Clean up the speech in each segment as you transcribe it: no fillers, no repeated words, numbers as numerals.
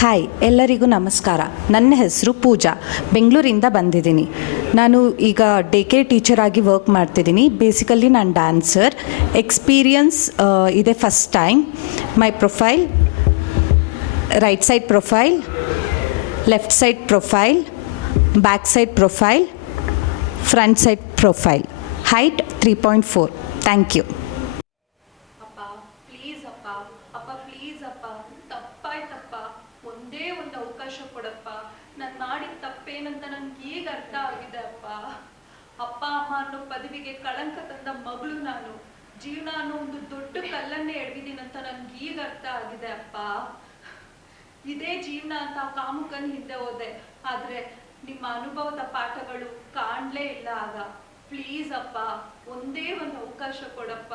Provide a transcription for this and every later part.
Hi, ಎಲ್ಲರಿಗೂ ನಮಸ್ಕಾರ. ನನ್ನ ಹೆಸರು ಪೂಜಾ, ಬೆಂಗಳೂರಿಂದ ಬಂದಿದ್ದೀನಿ. ನಾನು ಈಗ ಡೇ ಕೇರ್ ಟೀಚರ್ ಆಗಿ ವರ್ಕ್ ಮಾಡ್ತಿದ್ದೀನಿ. ಬೇಸಿಕಲಿ ನಾನು ಡ್ಯಾನ್ಸರ್. ಎಕ್ಸ್ಪೀರಿಯನ್ಸ್ ಇದೆ first time. My profile: right side profile, left side profile, back side profile, front side profile. Height 3.4. Thank you. ತಪ್ಪಾಯ್ತಪ್ಪ, ಒಂದೇ ಒಂದು ಅವಕಾಶ ಕೊಡಪ್ಪ. ನಾನು ಮಾಡಿದ ತಪ್ಪೇನಂತ ನನ್ಗೆ ಈಗ ಅರ್ಥ ಆಗಿದೆ ಅಪ್ಪ. ಅಪ್ಪ ಅಮ್ಮ ಅನ್ನೋ ಪದವಿಗೆ ಕಳಂಕ ತಂದ ಮಗಳು ನಾನು. ಜೀವನ ಅನ್ನೋ ಒಂದು ದೊಡ್ಡ ಕಲ್ಲನ್ನೇ ಎಡವಿದ್ದೀನಂತ ನನ್ಗೆ ಈಗ ಅರ್ಥ ಆಗಿದೆ ಅಪ್ಪ. ಇದೇ ಜೀವನ ಅಂತ ಕಾಮುಕನ್ ಹಿಂದೆ ಹೋದೆ, ಆದ್ರೆ ನಿಮ್ಮ ಅನುಭವದ ಪಾಠಗಳು ಕಾಣ್ಲೇ ಇಲ್ಲ ಆಗ. ಪ್ಲೀಸ್ ಅಪ್ಪ, ಒಂದೇ ಒಂದು ಅವಕಾಶ ಕೊಡಪ್ಪ.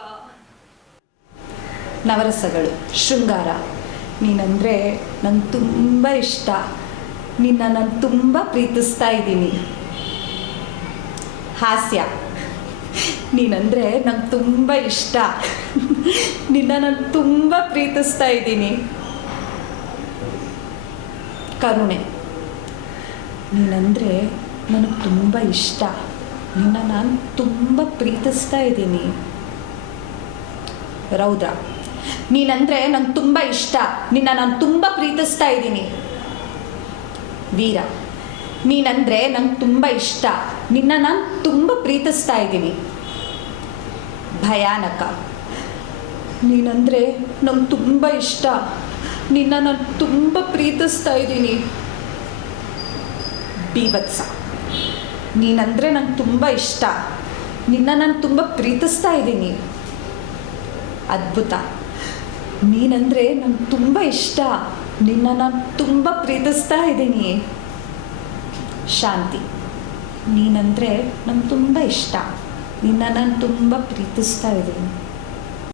ನವರಸಗಳು: ಶೃಂಗಾರ. ನೀನಂದರೆ ನಂಗೆ ತುಂಬ ಇಷ್ಟ. ನಿನ್ನ ನಾನು ತುಂಬ ಪ್ರೀತಿಸ್ತಾ ಇದ್ದೀನಿ. ಹಾಸ್ಯ. ನೀನಂದರೆ ನಂಗೆ ತುಂಬ ಇಷ್ಟ. ನಿನ್ನ ನಾನು ತುಂಬ ಪ್ರೀತಿಸ್ತಾ ಇದ್ದೀನಿ. ಕರುಣೆ. ನೀನಂದರೆ ನನಗೆ ತುಂಬ ಇಷ್ಟ. ನಿನ್ನ ನಾನು ತುಂಬ ಪ್ರೀತಿಸ್ತಾ ಇದ್ದೀನಿ. ರೌದ್ರ. ನೀನಂದರೆ ನಂಗೆ ತುಂಬ ಇಷ್ಟ. ನಿನ್ನ ನಾನು ತುಂಬ ಪ್ರೀತಿಸ್ತಾ ಇದ್ದೀನಿ. ವೀರ. ನೀನಂದರೆ ನಂಗೆ ತುಂಬ ಇಷ್ಟ. ನಿನ್ನ ನಾನು ತುಂಬ ಪ್ರೀತಿಸ್ತಾ ಇದ್ದೀನಿ. ಭಯಾನಕ. ನೀನಂದರೆ ನಂಗೆ ತುಂಬ ಇಷ್ಟ. ನಿನ್ನ ನಾನು ತುಂಬ ಪ್ರೀತಿಸ್ತಾ ಇದ್ದೀನಿ. ಬೀಭತ್ಸ. ನೀನಂದರೆ ನಂಗೆ ತುಂಬ ಇಷ್ಟ. ನಿನ್ನ ನಾನು ತುಂಬ ಪ್ರೀತಿಸ್ತಾ ಇದ್ದೀನಿ. ಅದ್ಭುತ. ನೀನಂದರೆ ನಂಗೆ ತುಂಬ ಇಷ್ಟ. ನಿನ್ನ ನಾನು ತುಂಬ ಪ್ರೀತಿಸ್ತಾ ಇದ್ದೀನಿ. ಶಾಂತಿ. ನೀನಂದರೆ ನಂಗೆ ತುಂಬ ಇಷ್ಟ. ನಿನ್ನ ನಾನು ತುಂಬ ಪ್ರೀತಿಸ್ತಾ ಇದ್ದೀನಿ.